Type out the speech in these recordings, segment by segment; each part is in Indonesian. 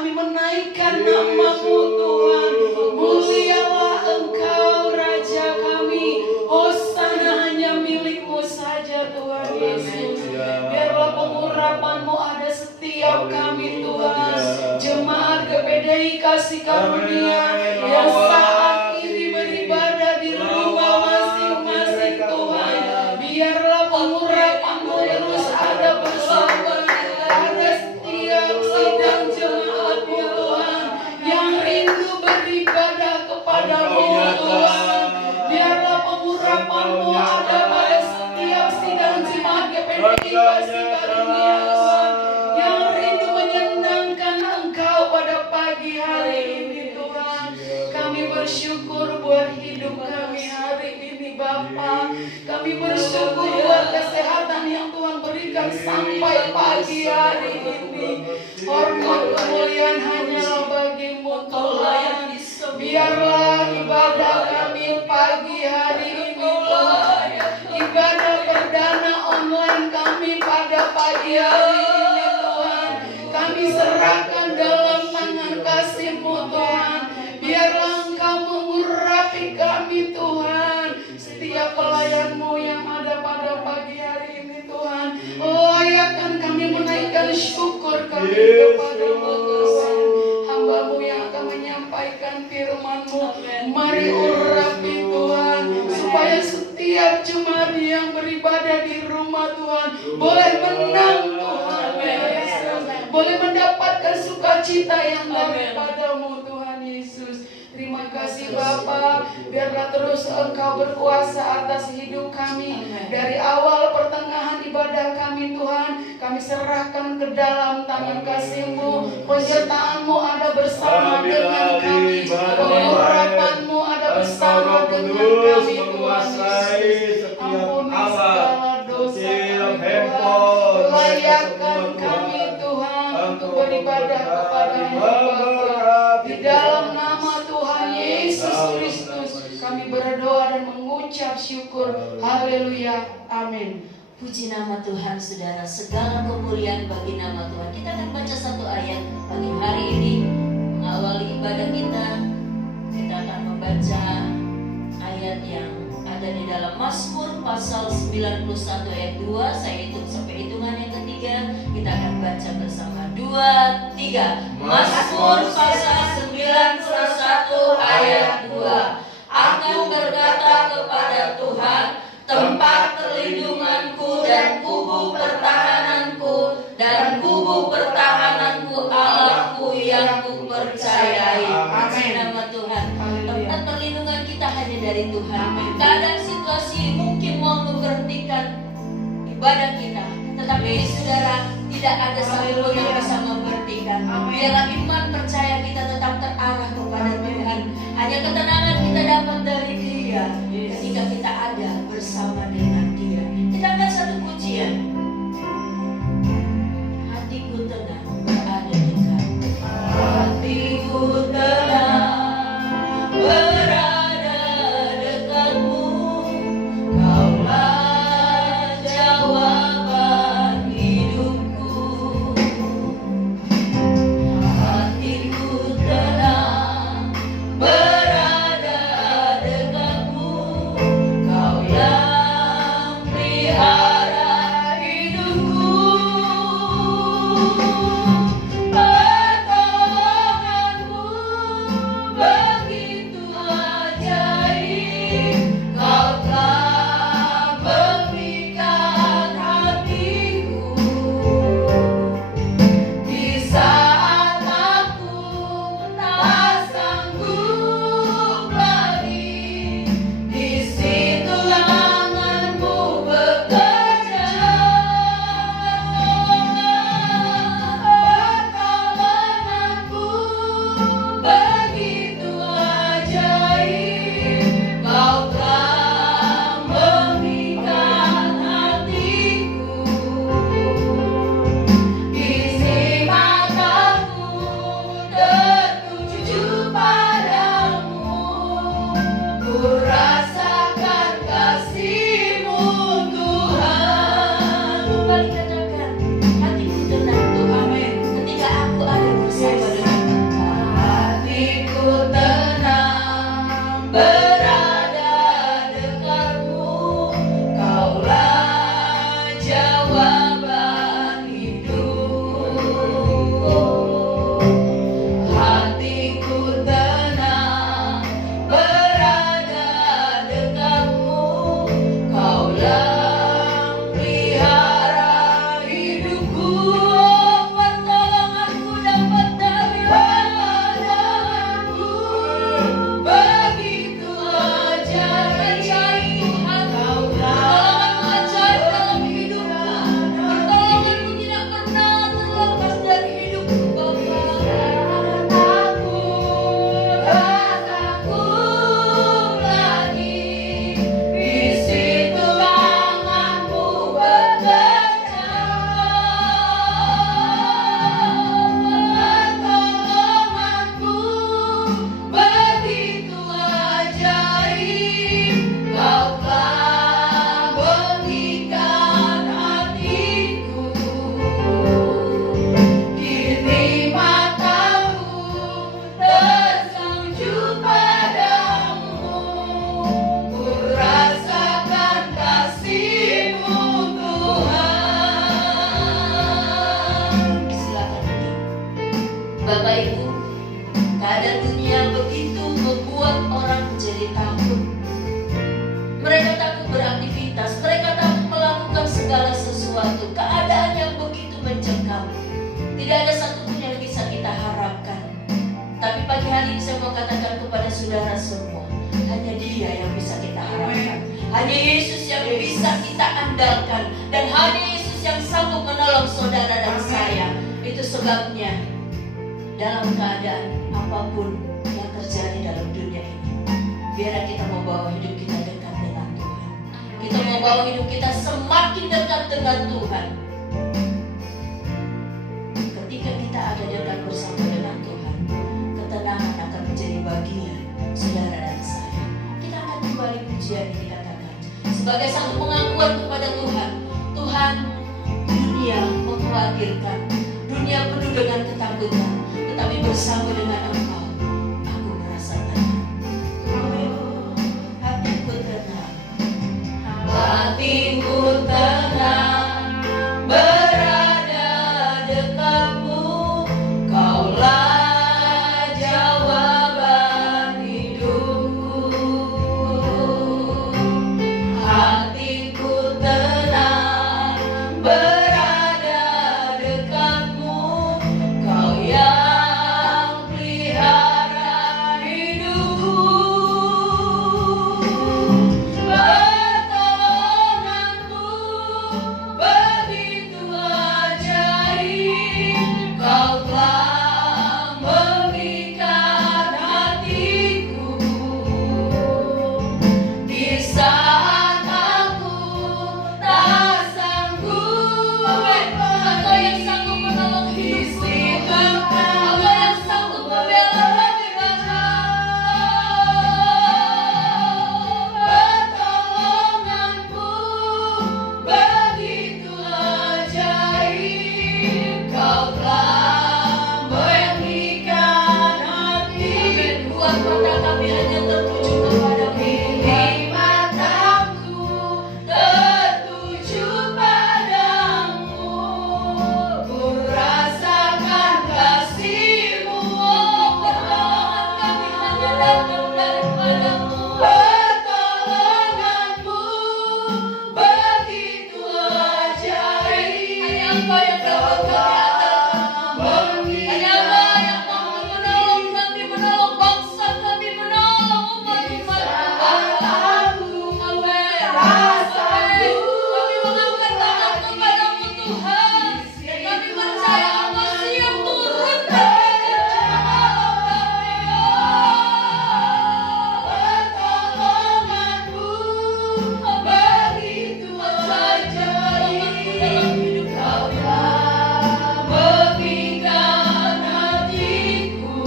kami menaikkan nama-Mu Tuhan. Mulialah Engkau Raja kami. Hosana hanya milik-Mu saja Tuhan Yesus. Biarlah pengurapan-Mu ada setiap kami Tuhan. Jemaat GPDI Kasih Karunia yang saat ini beribadah di rumah masing-masing Tuhan. Biarlah pengurapan-Mu terus ada bersama pada setiap sidang jemaat-Mu Tuhan yang rindu beribadah kepada-Mu Tuhan. Biarlah pengurapan-Mu ada pada setiap sidang jemaat GPDI Kasih Karunia Tuhan yang rindu menyenangkan Engkau pada pagi hari ini Tuhan. Kami bersyukur buat hidup kami hari ini Bapa. Kami bersyukur buat kesehatan yang Tuhan berikan sampai pagi hari ini. Hormat kemuliaan hanyalah bagi-Mu Tuhan. Biarlah ibadah kami pagi hari ini Tuhan, ibadah perdana online kami pada pagi hari ini Tuhan, kami serahkan dalam tangan kasih-Mu Tuhan. Biarlah Engkau mengurapi kami Tuhan. Setiap pelayan-Mu yang ada pada pagi hari ini Tuhan, layakkan kami menaikkan syukur kami kepada-Mu Tuhan. Hamba-Mu yang akan menyampaikan firman-Mu, mari urapi Tuhan, supaya setiap jemaat yang beribadah di rumah Tuhan boleh menang Tuhan Yesus, boleh mendapatkan sukacita yang daripada-Mu Tuhan Yesus. Terima kasih Bapa, biarlah terus Engkau berkuasa atas hidup kami. Dari awal pertengahan ibadah kami Tuhan, kami serahkan ke dalam tangan kasih-Mu. Penyertaan-Mu ada bersama dengan kami, pengurapan-Mu ada bersama dengan kami Tuhan Yesus. Ampuni segala dosa kami Tuhan, layakkan kami Tuhan untuk beribadah kepada-Mu Bapa. Di dalam nama Tuhan Yesus Kristus kami berdoa dan mengucap syukur. Haleluya, amin. Puji nama Tuhan saudara, segala kemuliaan bagi nama Tuhan. Kita akan baca satu ayat pagi hari ini mengawali ibadah kita. Kita akan membaca ayat yang ada di dalam Mazmur pasal 91 ayat 2. Saya hitung sampai hitungan yang ketiga. Kita akan baca bersama 2, 3. Mazmur pasal 91 ayat 2. Aku berkata kepada Tuhan, tempat perlindunganku dan kubu pertahananku, dan kubu pertahananku Allahku yang kupercayai. Amin. Nama Tuhan. Tempat perlindungan kita hanya dari Tuhan. Kadang situasi mungkin mau memberhentikan ibadah kita, tetapi saudara, tidak ada satupun yang bisa memberhentikan. Biarlah iman percaya kita tetap terarah kepada Tuhan. Hanya ketenangan kita dapat dari Dia ketika kita ada bersama dengan Dia. Kita angkat satu pujian. Hatiku tenang berada dekat. Hatiku tenang berada dekatmu. Kaulah jawaban hidupku. Hatiku tenang berada dekatmu. Kaulah Keadaan dunia begitu membuat orang menjadi takut. Mereka takut beraktivitas, mereka takut melakukan segala sesuatu. Keadaan yang begitu mencekam. Tidak ada satupun yang bisa kita harapkan. Tapi pagi hari ini saya mau katakan kepada saudara semua, hanya Dia yang bisa kita harapkan. Hanya Yesus yang bisa kita andalkan. Dan hanya Yesus yang sanggup menolong saudara dan saya. Itu sebabnya dalam keadaan apapun yang terjadi dalam dunia ini, biar kita mau bawa hidup kita dekat dengan Tuhan. Kita mau bawa hidup kita semakin dekat dengan Tuhan. Ketika kita ada dekat bersama dengan Tuhan, ketenangan akan menjadi bagian saudara dan saya. Kita akan kembali pujian ini dikatakan sebagai satu pengakuan kepada Tuhan. Tuhan, dunia mengkhawatirkan, dunia penuh dengan ketakutan, tetapi bersama dengan Engkau, aku merasa tenang. Hatiku tenang, hatiku tenang, berada dekatmu, Kaulah jawaban hidupku. Hatiku tenang, berada dekatmu, Kau yang pelihara hidupku. Pertolonganmu begitu ajaib, Kau telah memikat hatiku. Di saat aku tak sanggup, Engkau yang sanggup menolong hidupku. Engkau yang sanggup membela hati bangsa. Pertolonganmu begitu ajaib, Kau telah memikat hatiku. Buat mata kami hanya tertuju kepadamu. Kini mataku tertuju padamu, ku rasakan kasih-Mu. Pertolongan kami hanya datang daripadamu. Pertolonganmu begitu ajaib. Hanya Engkau yang dapat kami andalkan. Hanya Engkau yang mampu menolong kami, menolong bangsa kami, menolong umat-umat. Aku kami mengangkat tangan kepadamu Tuhan, dan kami percaya Engkau siap turun dan pertolonganmu begitu ajaib dalam hidup Kau telah memikat hatiku.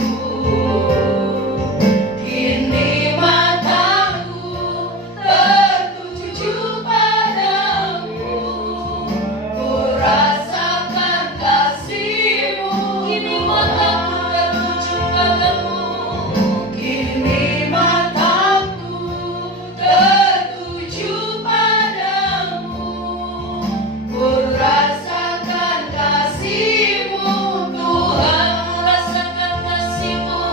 Kini mataku tertuju padamu, ku rasakan kasih-Mu. Kini mataku tertuju padamu. Kini mataku tertuju padamu, ku rasakan kasih-Mu. Tuhan, ku rasakan kasih-Mu.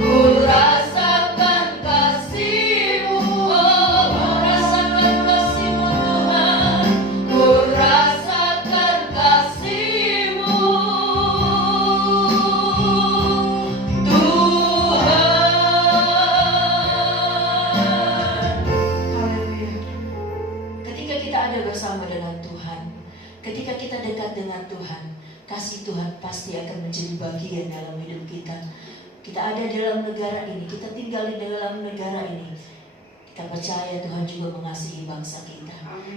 Ku rasakan kasih-Mu. Oh, ku rasakan kasih-Mu Tuhan. Ku rasakan kasih-Mu Tuhan. Haleluya. Ketika kita ada bersama dengan Tuhan, ketika kita dekat dengan Tuhan, kasih Tuhan pasti akan menjadi bagian dalam hidup kita. Kita ada di dalam negara ini, kita tinggal di dalam negara ini. Kita percaya Tuhan juga mengasihi bangsa kita.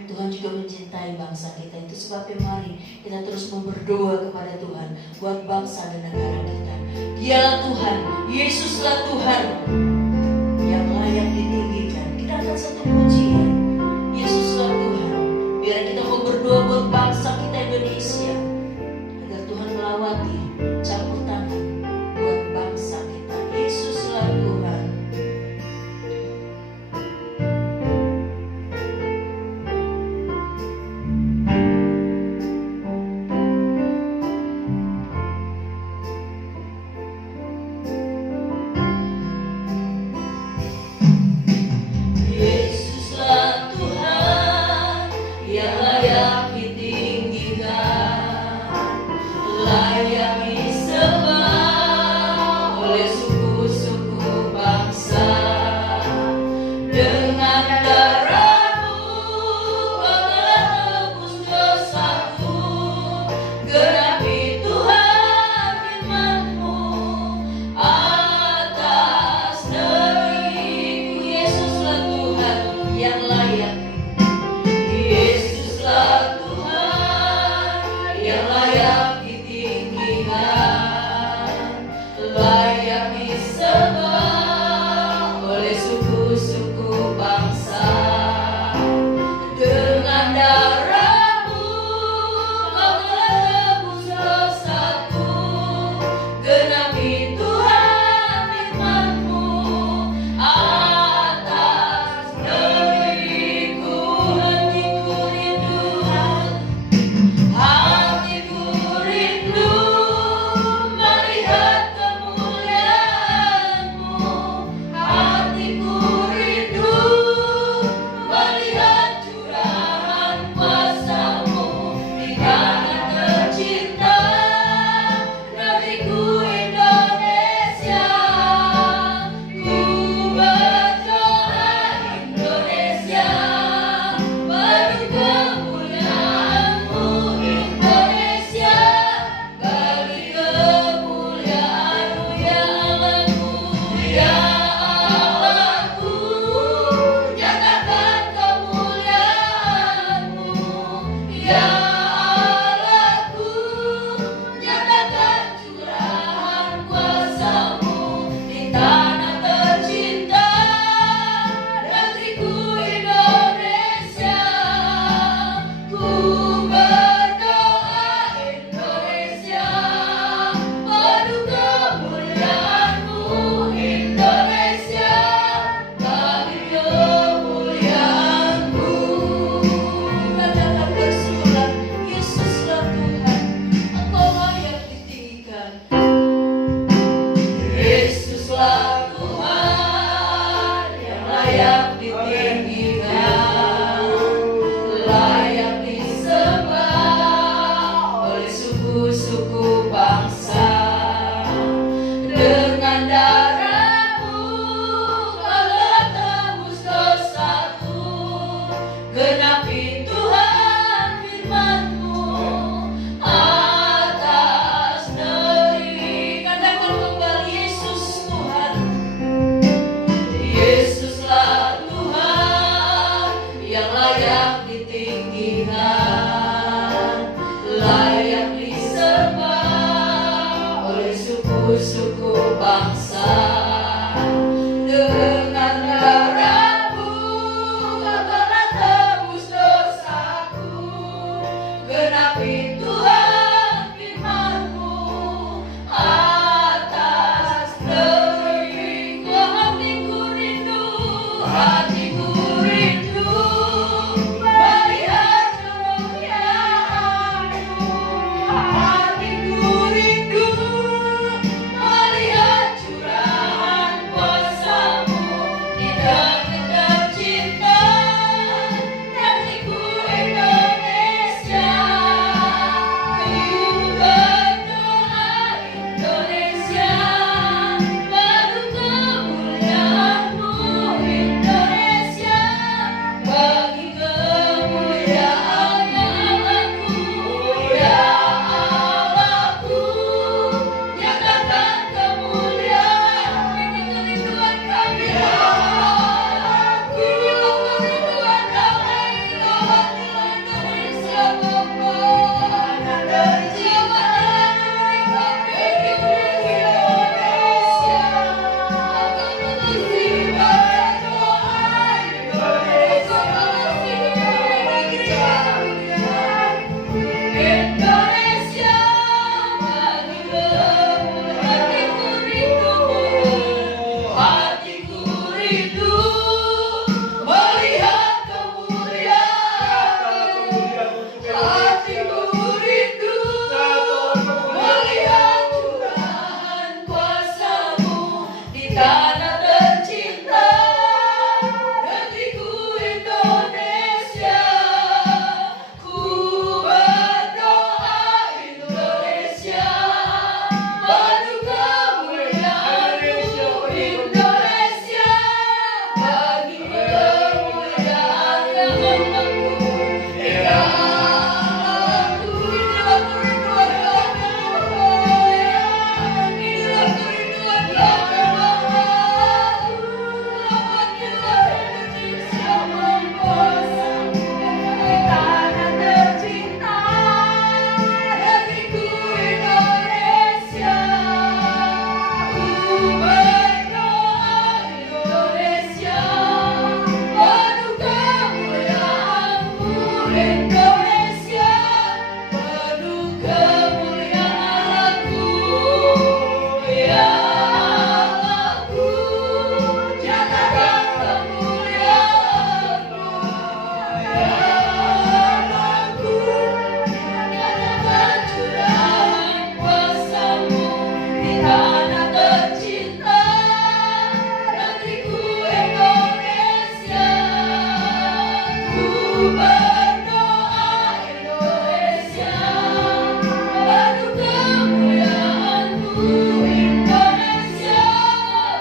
Tuhan juga mencintai bangsa kita. Itu sebabnya mari kita terus berdoa kepada Tuhan buat bangsa dan negara kita. Dialah Tuhan, Yesuslah Tuhan yang layak ditinggikan. Kita akan satu pujian, Yesuslah Tuhan. Biar kita mau berdoa buat bangsa kita Indonesia, agar Tuhan melawati, campur tangan buat bangsa kita. Yesuslah Tuhan. Dengan darah-Mu Kau telah tebus dosaku. Genapi Tuhan firman-Mu atas negeri. Katakan kembali, Yesus Tuhan. Yesuslah Tuhan yang layak ditinggikan, layak disembah oleh suku-suku bangsa. Dengan darah-Mu Kau telah tebus dosaku. Genapi Tuhan firman-Mu atas negeri. Hatiku rindu melihat kemuliaan-Mu. Hatiku rindu melihat curahan kuasa-Mu di negeri tercinta, negeriku Indonesia. Ku berdoa Indonesia, penuh kemuliaan-Mu Indonesia, bagi kemuliaan Allahku, ya Allahku. Nyatakan kemuliaan, ini kerinduan kami ya Allahku. Kerinduan kami ya Indonesia Bapa. Dari jiwa kami Indonesia. Indonesia, bagi hatiku rindu melihat kemuliaan. Hatiku rindu melihat curahan kuasa-Mu di tanah tercinta, negeriku Indonesia. Ku berdoa Indonesia, penuh kemuliaan-Mu Indonesia, bagi kemuliaan Allahku, ya Allahku. Inilah kerinduan kami, inilah kerinduan kami Allahku. Selamatkanlah Indonesia Bapa, di tanah tercinta, negeriku Indonesia. Ku berdoa Indonesia, penuh kemuliaan-Mu Indonesia, penuh kemuliaan-Ku, ya Allahku. Nyatakan kemuliaan-Mu, ya Allahku. Nyatakan curahan kuasa-Mu di tanah tercinta, negeriku Indonesia. Ku berdoa Indonesia, penuh kemuliaan-Mu Indonesia,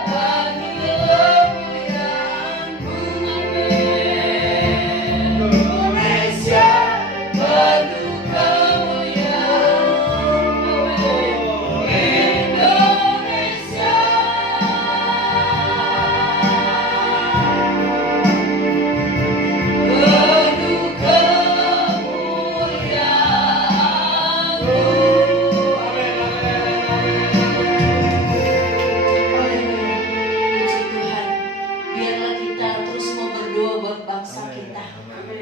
bagi kemuliaan-Mu. Indonesia, penuh kemuliaan-Mu Indonesia. Penuh kemuliaan-Mu. Puji Tuhan, biarlah kita terus mau berdoa buat bangsa kita,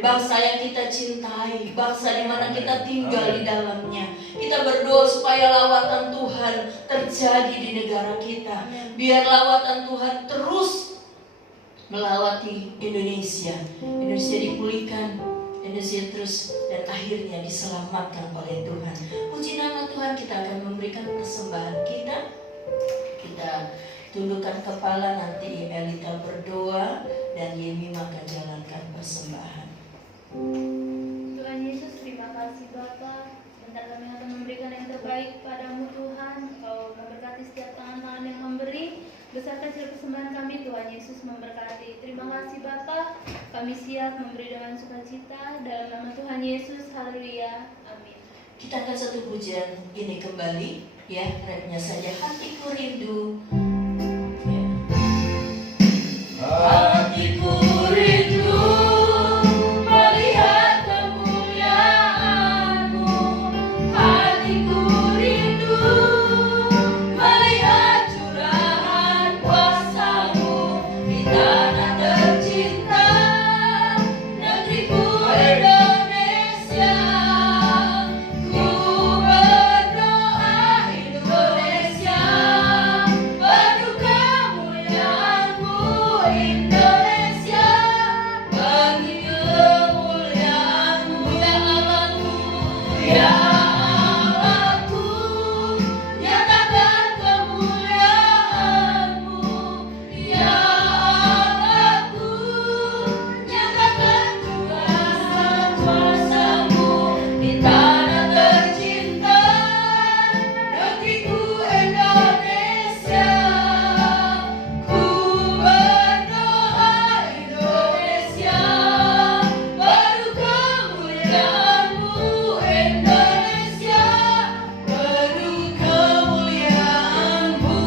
bangsa yang kita cintai, bangsa di mana kita tinggal di dalamnya. Kita berdoa supaya lawatan Tuhan terjadi di negara kita. Biar lawatan Tuhan terus melawati Indonesia. Indonesia dipulihkan, Indonesia terus dan akhirnya diselamatkan oleh Tuhan. Puji nama Tuhan, kita akan memberikan persembahan kita. Kita tundukkan kepala, nanti Elita berdoa dan Yemi akan jalankan persembahan. Tuhan Yesus, terima kasih Bapa. Sebentar kami akan memberikan yang terbaik padamu Tuhan. Kau memberkati setiap tangan-tangan yang memberi. Besar kecil persembahan kami, Tuhan Yesus memberkati. Terima kasih Bapa, kami siap memberi dengan sukacita. Dalam nama Tuhan Yesus, haleluya, amin. Kita akan satu pujian ini kembali, ya, rapnya saja, hatiku rindu. Ya. Hatiku rindu melihat kemuliaan-Mu. Hatiku rindu melihat curahan kuasa-Mu di tanah tercinta, negeriku Indonesia. Ku berdoa Indonesia, penuh kemuliaan-Mu Indonesia, bagi kemuliaan-Mu ya Allahku, ya Allahku, nyatakan kemuliaan-Mu ya Allahku, nyatakan kuasa-Mu di tanah tercinta, negeriku Indonesia. Ku berdoa Indonesia, penuh kemuliaan-Mu Indonesia, penuh kemuliaan-Mu.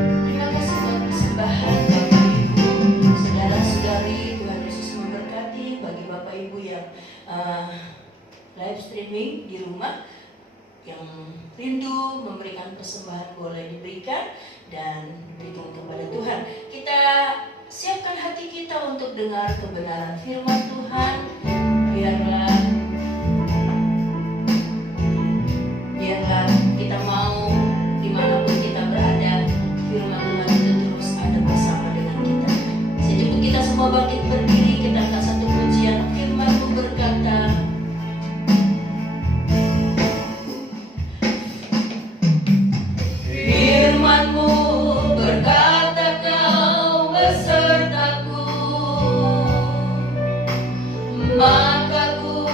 Terima kasih buat persembahan Bapak Ibu, saudara-saudari. Tuhan Yesus memberkati. Bagi Bapak Ibu yang live streaming di rumah, yang rindu memberikan persembahan, boleh diberikan dan berikan kepada Tuhan. Kita siapkan hati kita untuk dengar kebenaran firman Tuhan. Biarlah kita mau dimanapun kita berada, firman Tuhan itu terus ada bersama dengan kita. Sejak kita semua bangkit berdiri, kita akan satu pujian. Firman-Mu berkata, firman-Mu berkata Kau besertaku, maka ku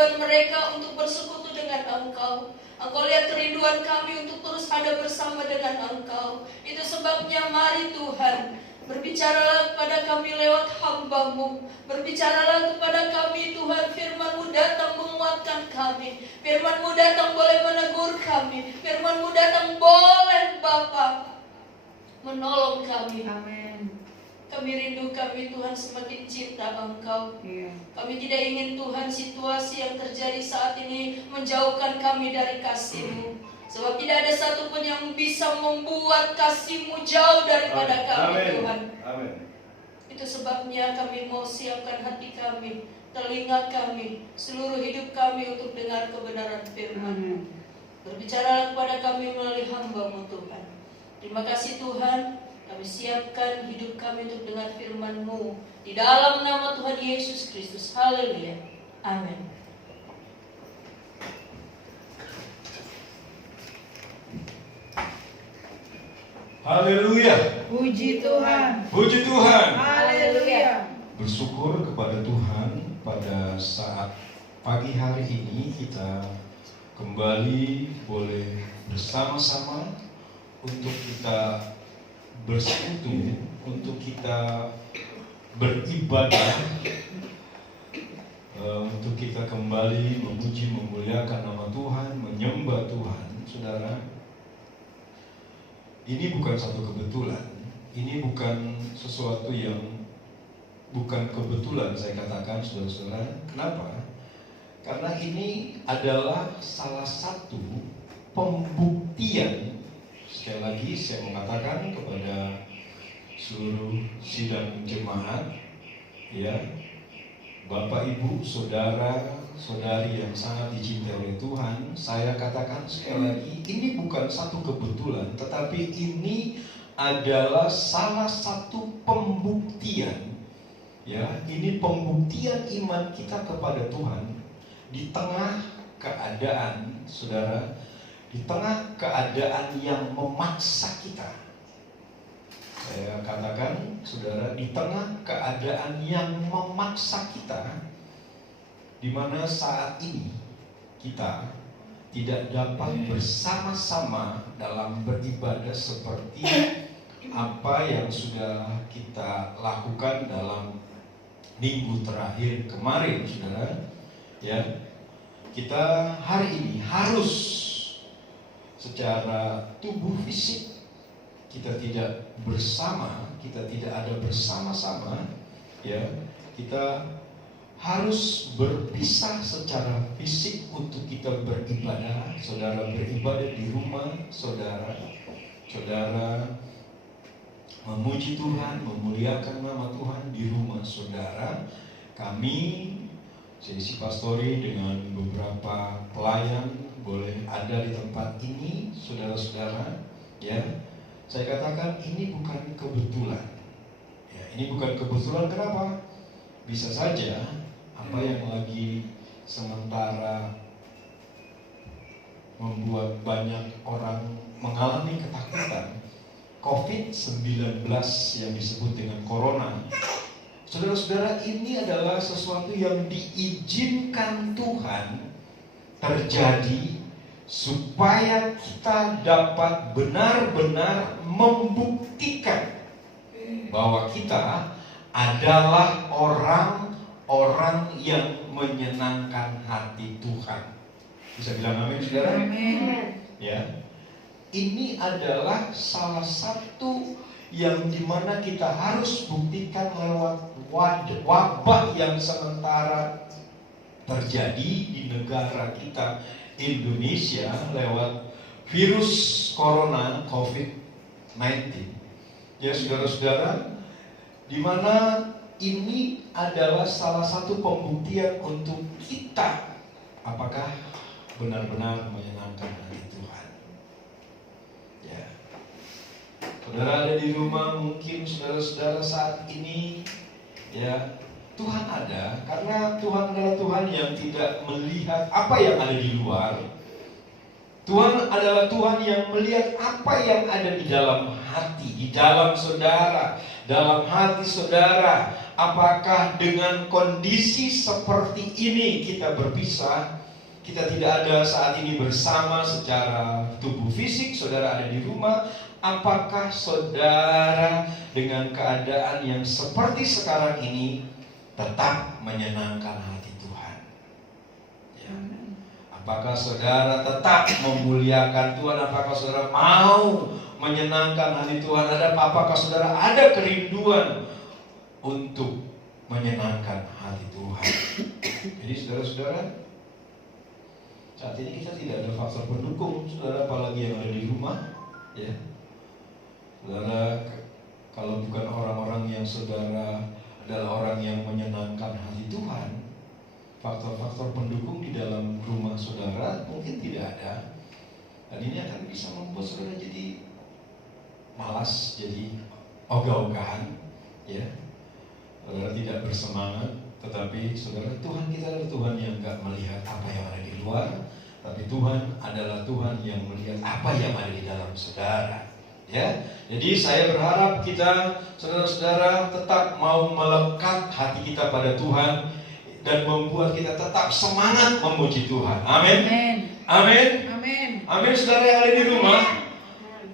kerinduan mereka untuk bersekutu dengan Engkau. Engkau lihat kerinduan kami untuk terus ada bersama dengan Engkau. Itu sebabnya mari Tuhan, berbicaralah kepada kami lewat hamba-Mu. Berbicaralah kepada kami Tuhan, firman-Mu datang menguatkan kami. Firman-Mu datang boleh menegur kami. Firman-Mu datang boleh Bapa menolong kami. Amin. Kami rindu kami Tuhan semakin cinta Engkau. Iya. Kami tidak ingin Tuhan situasi yang terjadi saat ini menjauhkan kami dari kasih-Mu. Sebab tidak ada satupun yang bisa membuat kasih-Mu jauh daripada kami Tuhan. Amin. Itu sebabnya kami mau siapkan hati kami, telinga kami, seluruh hidup kami untuk dengar kebenaran firman. Berbicaralah kepada kami melalui hamba-Mu Tuhan. Terima kasih Tuhan. Kami siapkan hidup kami untuk dengar firman-Mu. Di dalam nama Tuhan Yesus Kristus. Haleluya. Amin. Haleluya. Puji Tuhan. Puji Tuhan. Haleluya. Bersyukur kepada Tuhan pada saat pagi hari ini kita kembali boleh bersama-sama untuk kita bersekutu, untuk kita beribadah, untuk kita kembali memuji, memuliakan nama Tuhan, menyembah Tuhan. Saudara, ini bukan satu kebetulan, ini bukan sesuatu yang bukan kebetulan saya katakan saudara-saudara. Kenapa? Karena ini adalah salah satu pembuktian. Sekali lagi saya mengatakan kepada seluruh sidang jemaat, ya, Bapak Ibu, saudara, saudari yang sangat dicintai oleh Tuhan, saya katakan sekali lagi, ini bukan satu kebetulan, tetapi ini adalah salah satu pembuktian, ya, ini pembuktian iman kita kepada Tuhan di tengah keadaan, saudara, di tengah keadaan yang memaksa kita. Saya katakan, saudara, di tengah keadaan yang memaksa kita, di mana saat ini kita tidak dapat bersama-sama dalam beribadah seperti apa yang sudah kita lakukan dalam minggu terakhir kemarin, saudara. Ya, kita hari ini harus secara tubuh fisik kita tidak bersama, kita tidak ada bersama-sama, ya, kita harus berpisah secara fisik untuk kita beribadah. Saudara beribadah di rumah, saudara memuji Tuhan, memuliakan nama Tuhan di rumah saudara. Kami Sesi Pastori dengan beberapa pelayan boleh ada di tempat ini, saudara-saudara, ya. Saya katakan ini bukan kebetulan, ya, ini bukan kebetulan. Kenapa? Bisa saja apa yang lagi sementara membuat banyak orang mengalami ketakutan, COVID-19 yang disebut dengan Corona. Saudara-saudara, ini adalah sesuatu yang diizinkan Tuhan terjadi supaya kita dapat benar-benar membuktikan bahwa kita adalah orang-orang yang menyenangkan hati Tuhan. Bisa bilang amin, saudara? Amin. Ya, ini adalah salah satu yang dimana kita harus buktikan lewat wabah yang sementara terjadi di negara kita Indonesia lewat virus corona COVID-19. Ya, saudara-saudara, dimana ini adalah salah satu pembuktian untuk kita apakah benar-benar menyenangkan hati Tuhan. Ya, saudara ada di rumah, mungkin saudara-saudara saat ini, ya, Tuhan ada, karena Tuhan adalah Tuhan yang tidak melihat apa yang ada di luar. Tuhan adalah Tuhan yang melihat apa yang ada di dalam hati, di dalam saudara, dalam hati saudara. apakah dengan kondisi seperti ini kita berpisah? Kita tidak ada saat ini bersama secara tubuh fisik, saudara ada di rumah. Apakah saudara dengan keadaan yang seperti sekarang ini tetap menyenangkan hati Tuhan? Ya. Apakah saudara tetap memuliakan Tuhan? Apakah saudara mau menyenangkan hati Tuhan? Apakah saudara ada kerinduan untuk menyenangkan hati Tuhan? Jadi saudara-saudara, saat ini kita tidak ada faktor pendukung, saudara, apalagi yang ada di rumah, ya. Saudara, kalau bukan orang-orang yang saudara adalah orang yang menyenangkan hati Tuhan, faktor-faktor pendukung di dalam rumah saudara mungkin tidak ada. Dan ini akan bisa membuat saudara jadi malas, jadi ogah-ogahan, ya. Saudara tidak bersemangat. Tetapi saudara, Tuhan kita adalah Tuhan yang gak melihat apa yang ada di luar, tapi Tuhan adalah Tuhan yang melihat apa yang ada di dalam saudara. Ya, jadi saya berharap kita, saudara-saudara, tetap mau melekat hati kita pada Tuhan dan membuat kita tetap semangat memuji Tuhan. Amin. Amin. Amin. Amin. Saudara yang ada di rumah,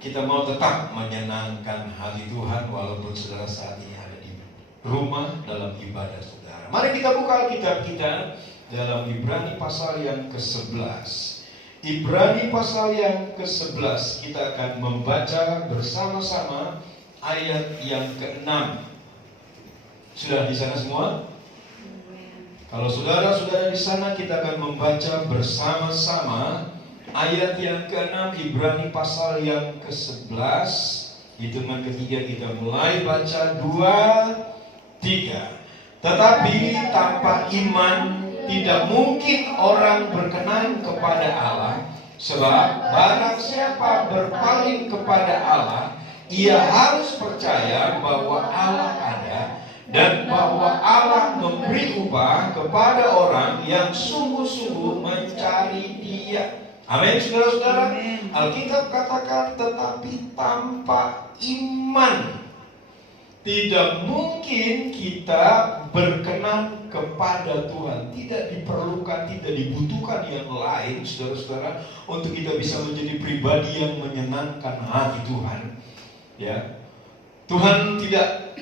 kita mau tetap menyenangkan hati Tuhan walaupun saudara saat ini ada di rumah dalam ibadah saudara. Mari kita buka Alkitab kita dalam Ibrani pasal yang ke-11. Ibrani pasal yang ke-11, kita akan membaca bersama-sama ayat yang ke-6. Sudah di sana semua? Kalau saudara-saudara di sana, kita akan membaca bersama-sama ayat yang ke-6 Ibrani pasal yang ke-11. Hitungan ketiga kita mulai baca 2, 3. Tetapi tanpa iman tidak mungkin orang berkenan kepada Allah, sebab barang siapa berpaling kepada Allah, ia harus percaya bahwa Allah ada dan bahwa Allah memberi upah kepada orang yang sungguh-sungguh mencari Dia. Amin, saudara-saudara. Alkitab katakan tetapi tanpa iman tidak mungkin kita berkenan kepada Tuhan. Tidak diperlukan, tidak dibutuhkan yang lain, saudara-saudara, untuk kita bisa menjadi pribadi yang menyenangkan hati Tuhan. Ya, Tuhan tidak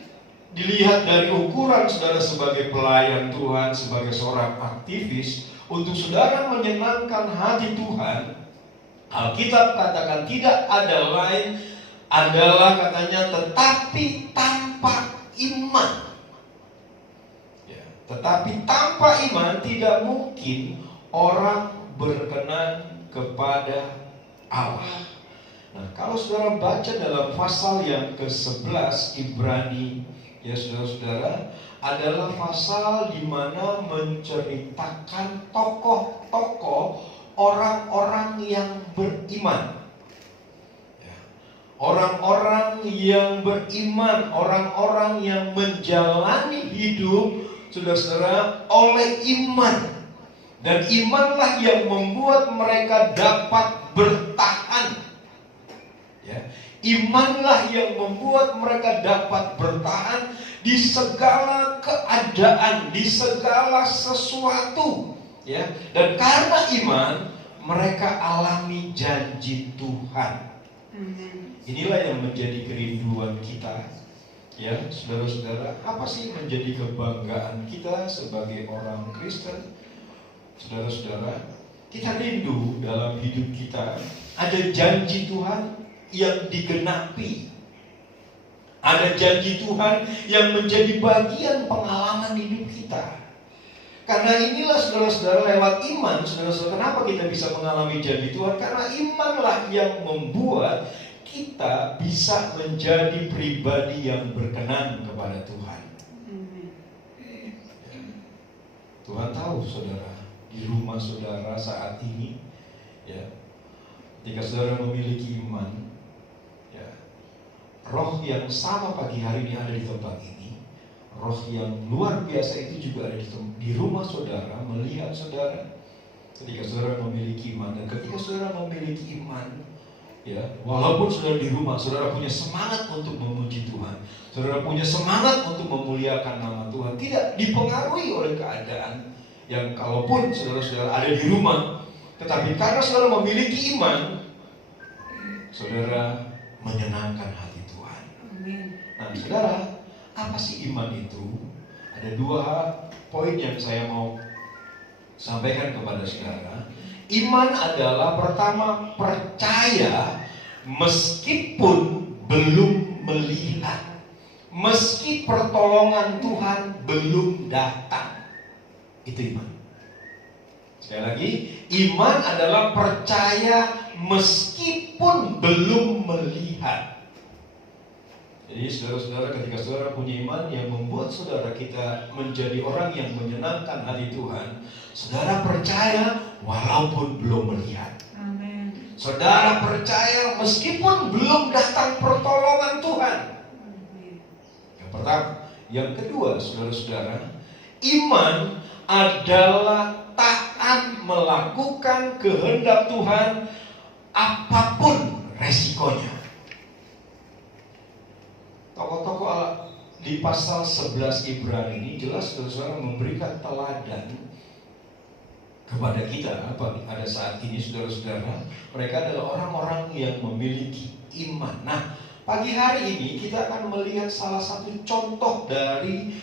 dilihat dari ukuran saudara sebagai pelayan Tuhan, sebagai seorang aktivis. Untuk saudara menyenangkan hati Tuhan, Alkitab katakan tidak ada lain adalah katanya tetapi tanpa iman. Ya, tetapi tanpa iman tidak mungkin orang berkenan kepada Allah. Nah, kalau saudara baca dalam pasal yang ke-11 Ibrani, ya saudara-saudara, adalah pasal di mana menceritakan tokoh-tokoh orang-orang yang beriman. Orang-orang yang beriman, orang-orang yang menjalani hidup, saudara-saudara, oleh iman. Dan imanlah yang membuat mereka dapat bertahan. Ya, imanlah yang membuat mereka dapat bertahan di segala keadaan, di segala sesuatu. Ya, dan karena iman, mereka alami janji Tuhan. Inilah yang menjadi kerinduan kita, ya saudara-saudara. Apa sih menjadi kebanggaan kita sebagai orang Kristen? Saudara-saudara, kita rindu dalam hidup kita ada janji Tuhan yang digenapi, ada janji Tuhan yang menjadi bagian pengalaman hidup kita. Karena inilah saudara-saudara, lewat iman, saudara-saudara, kenapa kita bisa mengalami janji Tuhan? Karena imanlah yang membuat kita bisa menjadi pribadi yang berkenan kepada Tuhan. Tuhan tahu saudara, di rumah saudara saat ini, ya, ketika saudara memiliki iman, ya, roh yang sama pagi hari ini ada di tempat ini, roh yang luar biasa itu juga ada di rumah saudara, melihat saudara. Ketika saudara memiliki iman, dan ketika saudara memiliki iman, Ya, walaupun saudara di rumah, saudara punya semangat untuk memuji Tuhan, saudara punya semangat untuk memuliakan nama Tuhan, tidak dipengaruhi oleh keadaan yang kalaupun saudara-saudara ada di rumah, tetapi karena saudara memiliki iman, saudara menyenangkan hati Tuhan. Nah, saudara, apa sih iman itu? Ada 2 poin yang saya mau sampaikan kepada saudara. Iman adalah pertama, percaya meskipun belum melihat, meski pertolongan Tuhan belum datang. Itu iman. Sekali lagi, iman adalah percaya meskipun belum melihat. Jadi saudara-saudara, ketika saudara punya iman yang membuat saudara kita menjadi orang yang menyenangkan hati Tuhan, saudara percaya walaupun belum melihat. Amin. Saudara percaya meskipun belum datang pertolongan Tuhan. Yang pertama. Yang kedua, saudara-saudara, iman adalah taat melakukan kehendak Tuhan apapun resikonya. Tokoh-tokoh di pasal 11 Ibrani ini jelas saudara memberikan teladan kepada kita pada saat ini, saudara-saudara. Mereka adalah orang-orang yang memiliki iman. Nah, pagi hari ini kita akan melihat salah satu contoh dari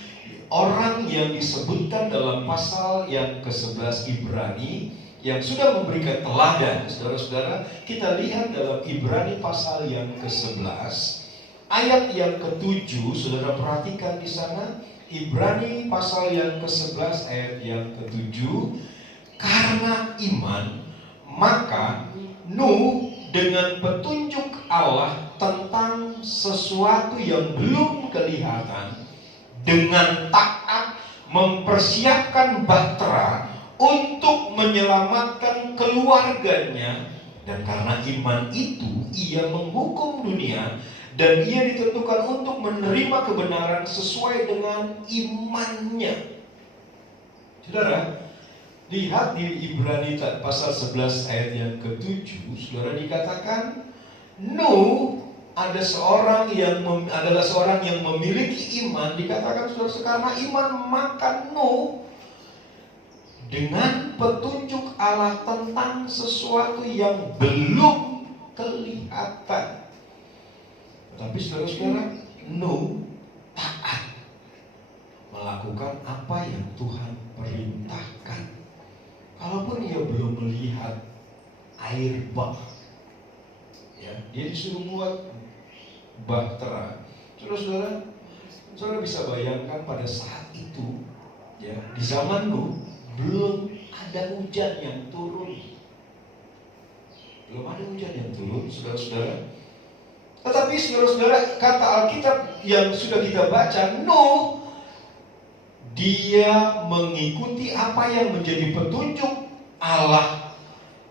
orang yang disebutkan dalam pasal yang ke-11 Ibrani yang sudah memberikan teladan. Saudara-saudara, kita lihat dalam Ibrani pasal yang ke-11 ayat yang ke-7, saudara perhatikan di sana, Ibrani pasal yang ke-11 ayat yang ke-7. Karena iman, maka Nuh dengan petunjuk Allah tentang sesuatu yang belum kelihatan, dengan taat mempersiapkan bahtera untuk menyelamatkan keluarganya, dan karena iman itu ia menghukum dunia, dan ia ditentukan untuk menerima kebenaran sesuai dengan imannya. Saudara, lihat di Ibrani pasal 11 ayat yang ke-7, saudara dikatakan Nuh adalah seorang yang memiliki iman. Dikatakan saudara, karena iman maka Nuh dengan petunjuk Allah tentang sesuatu yang belum kelihatan. Tapi saudara-saudara, Nuh taat melakukan apa yang Tuhan perintahkan. Kalaupun ia belum melihat air bah, ya, dia disuruh buat bahtera. Saudara-saudara, saudara bisa bayangkan pada saat itu, ya, di zaman Nuh belum ada hujan yang turun. Belum ada hujan yang turun, saudara-saudara. Tetapi saudara-saudara, kata Alkitab yang sudah kita baca, Nuh dia mengikuti apa yang menjadi petunjuk Allah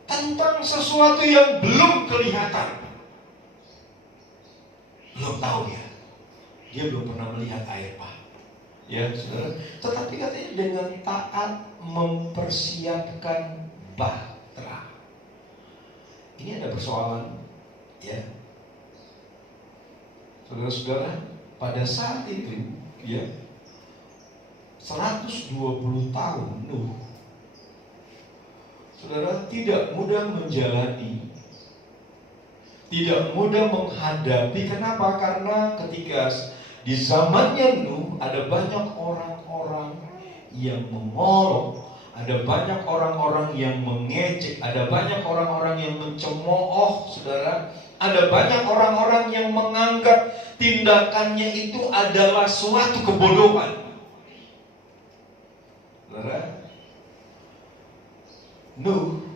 tentang sesuatu yang belum kelihatan. Belum tahu ya. Dia belum pernah melihat air bah. Ya, saudara. Tetapi katanya dengan taat mempersiapkan bahtera. Ini ada persoalan, ya. Saudara-saudara, pada saat itu, ya, 120 tahun Nuh, saudara, tidak mudah menjalani, tidak mudah menghadapi. Kenapa? Karena ketika di zamannya Nuh ada banyak orang-orang yang memolok, ada banyak orang-orang yang mengejek, ada banyak orang-orang yang mencemooh, saudara. Ada banyak orang-orang yang menganggap tindakannya itu adalah suatu kebodohan. Saudara, Nuh